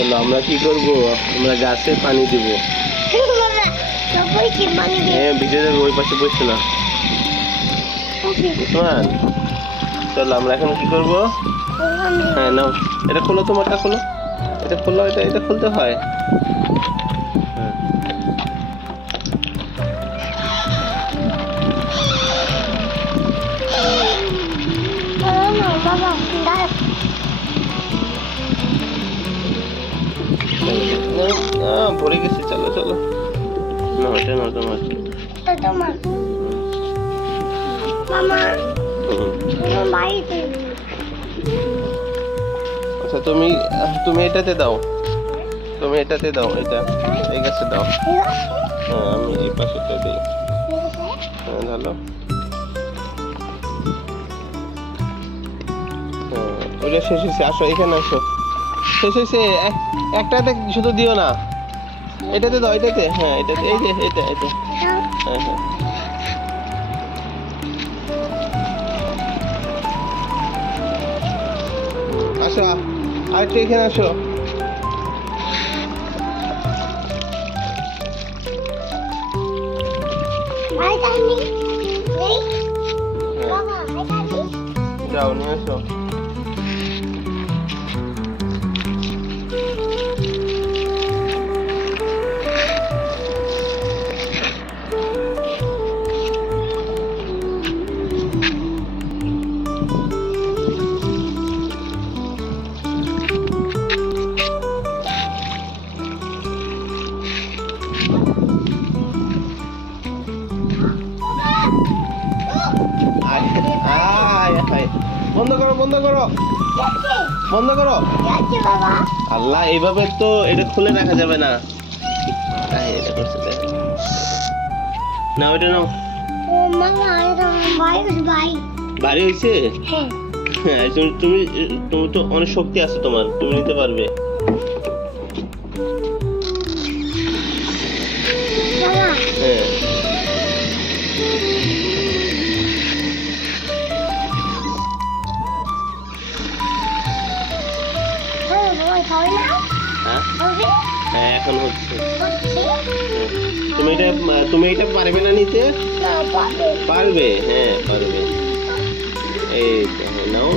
চলো আমরা কি করব, আমরা গাছে পানি দিব। হ্যাঁ ভিজে যাবে, ওই পাশে বসে না উসমান। চলো আমরা এখন কি করব? হ্যাঁ নাও, এটা খোলো, তোমারটা খোলো, এটা খোলো, এটা খুলতে হয়। হ্যাঁ। ভরে গেছে, চলো চলো। না এটা না তোমার। আচ্ছা তুমি এটাতে দাও, তুমি এটাতে দাও, এটা এই গাছে দাও। হ্যাঁ আমি এই পাশেটা দিই। হ্যাঁ ভালো। হ্যাঁ ওইটা শেষ হয়েছে, আসো এখানে আসো। শেষ হয়েছে, একটাতে শুধু দিও না, এটাতে দাও, এটাতে। হ্যাঁ এটাতে, এই যে এটা হ্যাঁ হ্যাঁ। আসো আরেকটু এখানে আসো। যাও নিয়ে আসো। বন্ধ করো বন্ধ করো বন্ধ করো। আল্লাহ এইভাবে তো এটা খুলে রাখা যাবে না। এটা করছে না, ওইটা নাও। ভারী হয়েছে। হ্যাঁ তুমি তো অনেক শক্তি আছে তোমার, তুমি নিতে পারবে। হ্যাঁ হ্যাঁ এখন হচ্ছে। তুমি এটা পারবে না নিতে? পারবে, হ্যাঁ পারবে। এই নাও,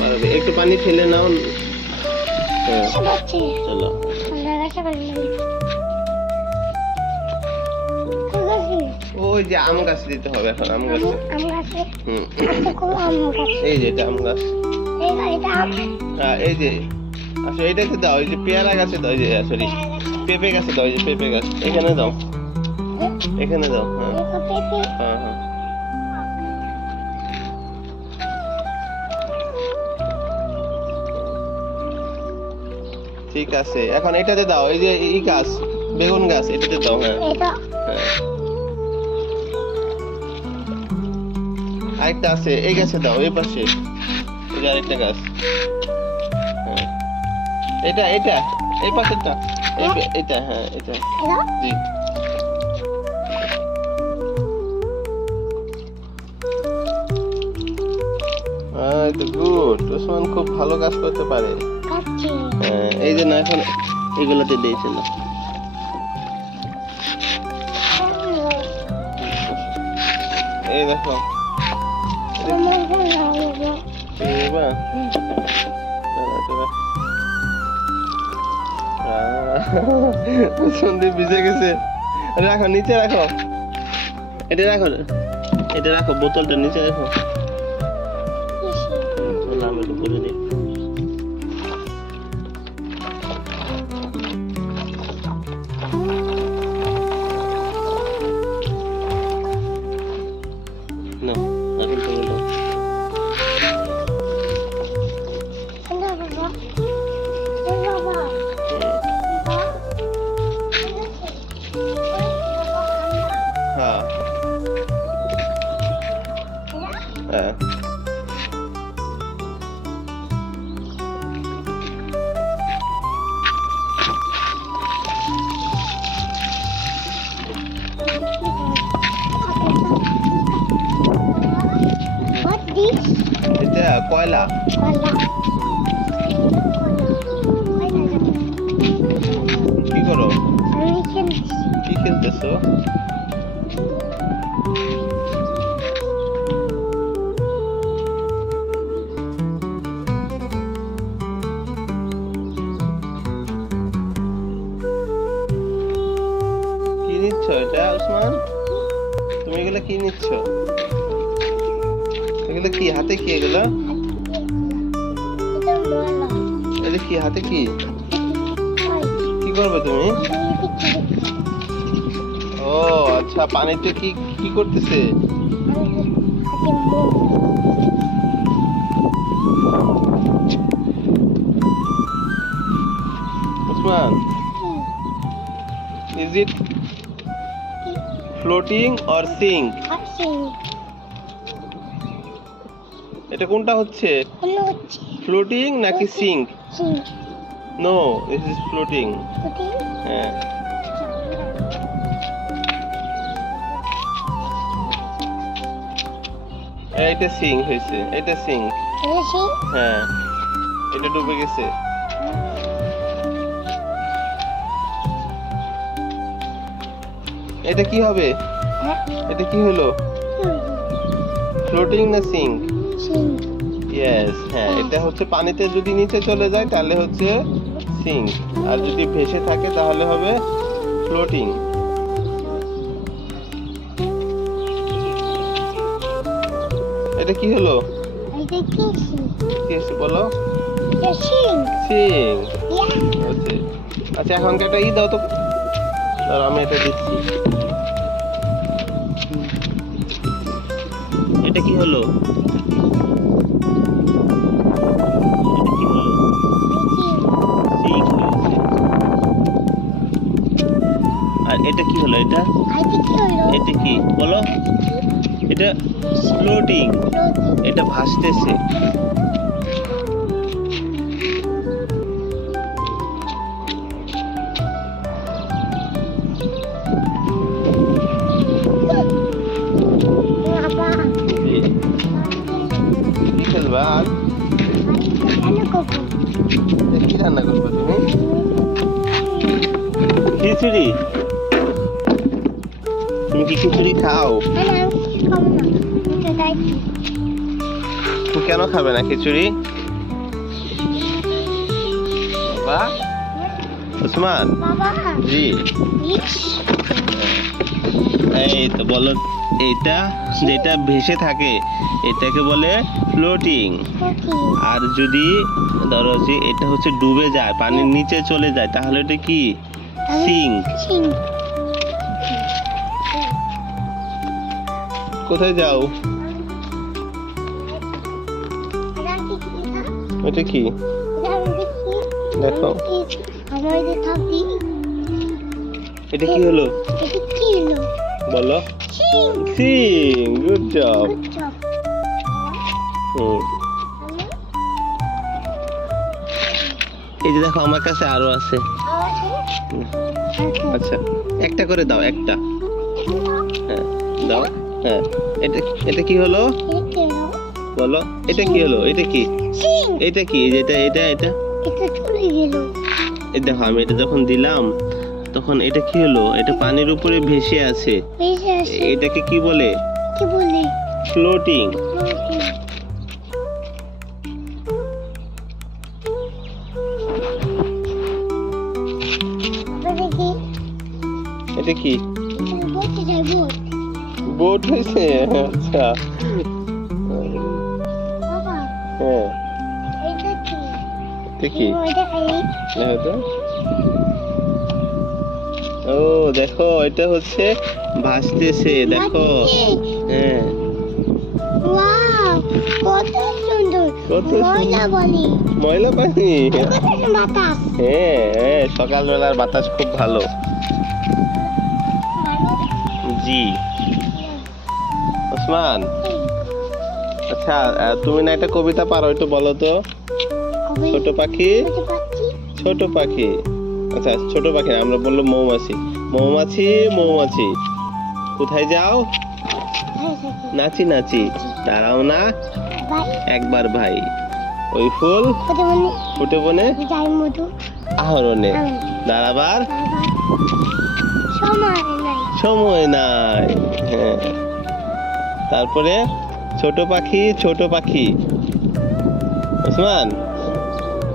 পারবে। একটু পানি ফেলে নাও। হ্যাঁ চলো। ওই যে আম গাছ দিতে হবে এখন, আম গাছে। এই যে এটা আম গাছ। এই যে আচ্ছা এটাকে দাও, এই যে পেয়ারা গাছে দাও, এই যে সরি পেঁপে গাছে দাও, এই যে পেঁপে গাছ এখানে দাও, এখানে দাও। হ্যাঁ হ্যাঁ হ্যাঁ ঠিক আছে। এখন এটাতে দাও, এই যে এই গাছ বেগুন গাছ, এটাতে দাও। হ্যাঁ হ্যাঁ আরেকটা আছে, এই গাছে দাও, এই পাশে এই যে আরেকটা গাছ। হ্যাঁ এটা এই পাশেরটা, এটা হ্যাঁ এটা জি। গুড, ওসমান খুব ভালো কাজ করতে পারে। হ্যাঁ এই যে না এখন এগুলোতে দিয়েছে না। এই দেখো সন্দীপ ভিজে গেছে। রাখো নিচে রাখো, এটা রাখো, এটা রাখো, বোতলটা নিচে রাখো। আমি একটু করে দিই। না এখন করে দাও। হ্যাঁ হ্যাঁ এটা কয়লা। কি করো? কি খেলতেছো? কি নিচ্ছ এটা উসমান? তুমি এগুলো কি নিচ্ছ? এগুলো কি হাতে? কি এগুলো? এটা কি হাতে? কি কি করবে তুমি? ও আচ্ছা, পানিতে কি কি করতেছে? Usman, is it floating or sink? এটা কোনটা হচ্ছে? ফ্লোটিং নাকি sink? No, this is floating. হ্যাঁ, এটা সিঙ্ক হয়েছে, এটা সিঙ্ক। হ্যাঁ, এটা ডুবে গেছে। এটা কি হবে? এটা কি হলো? ফ্লোটিং না সিঙ্ক? ইয়েস, হ্যাঁ, এটা হচ্ছে পানিতে যদি নিচে চলে যায় তাহলে হচ্ছে সিঙ্ক, আর যদি ভেসে থাকে তাহলে হবে ফ্লোটিং। এটা কি হলো? কি হয়েছে বলো? সিঙ্ক। আচ্ছা, এখন একটা দাও তো, আমি এটা দিচ্ছি। এটা কি হলো? আর এটা কি হলো? এটা এটা কি বলো? এটা ফ্লোটিং, এটা ভাসতেছে। কি খেলবা আর? কি রান্না করবে তুমি? খিচুড়ি? তুমি কি খিচুড়ি খাও? কেন খাবে না খিচুড়ি? বাবা উসমান, জি, এই তো বলো, এটা যেটা ভেসে থাকে এটাকে বলে ফ্লোটিং। আর যদি ধরো যে এটা হচ্ছে ডুবে যায়, পানির নিচে চলে যায়, তাহলে এটা কি? সিঙ্ক। কোথায় যাও? এটা কি দেখো? এটা কি হলো বলো? সিঙ্ক। Good job. এই যে দেখো, আমার কাছে আরো আছে। আচ্ছা, একটা করে দাও, একটা। হ্যাঁ, দাও। হ্যাঁ, এটা এটা কি হলো বলো? এটা কি হলো? এটা কি? এটা কি? এটা এটা এটা এই দেখো, আমি এটা যখন দিলাম তখন এটা কি হলো? এটা পানির উপরে ভেসে আছে। এটাকে কি বলে? ফ্লোটিং। এটা কি? বোট হয়েছে। আচ্ছা, হ্যাঁ, দেখি। ও দেখো, এটা হচ্ছে ভাসতেছে, দেখো। হ্যাঁ, ময়লা পানি। হ্যাঁ, সকালবেলার বাতাস খুব ভালো। জি ওসমান, আচ্ছা, তুমি না একটা কবিতা পারো, একটু বলো তো। ছোট পাখি, ছোট পাখি। আচ্ছা, ছোট পাখি আমরা বললো মৌমাছি। মৌমাছি, মৌমাছি, কোথায় যাও? নাচি নাচি, দাঁড়াও না। একবার ভাই। ওই ফুল ফুটে বনে আহরণে দাঁড়াবার সময় নাই। হ্যাঁ, তারপরে ছোট পাখি ওসমান,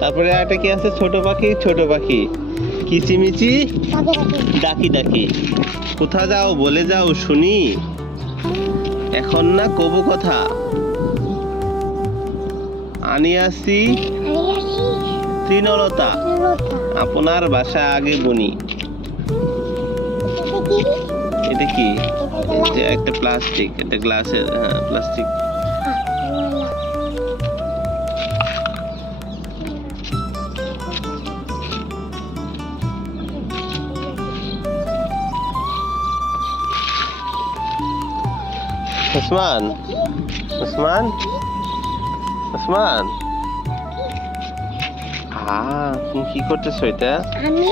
তারপরে একটা কি আছে? ছোট পাখি কিচিমিচি ডাকি। কোথা যাও বলে যাও শুনি, এখন না কবু কথা। আনিয়াছি তৃণলতা, আপনার বাসা আগে বনি। এটা কি? এটা একটা প্লাস্টিক, এটা গ্লাসের। হ্যাঁ, প্লাস্টিক। ওসমান, তুমি কি করতেছো? এটা আমি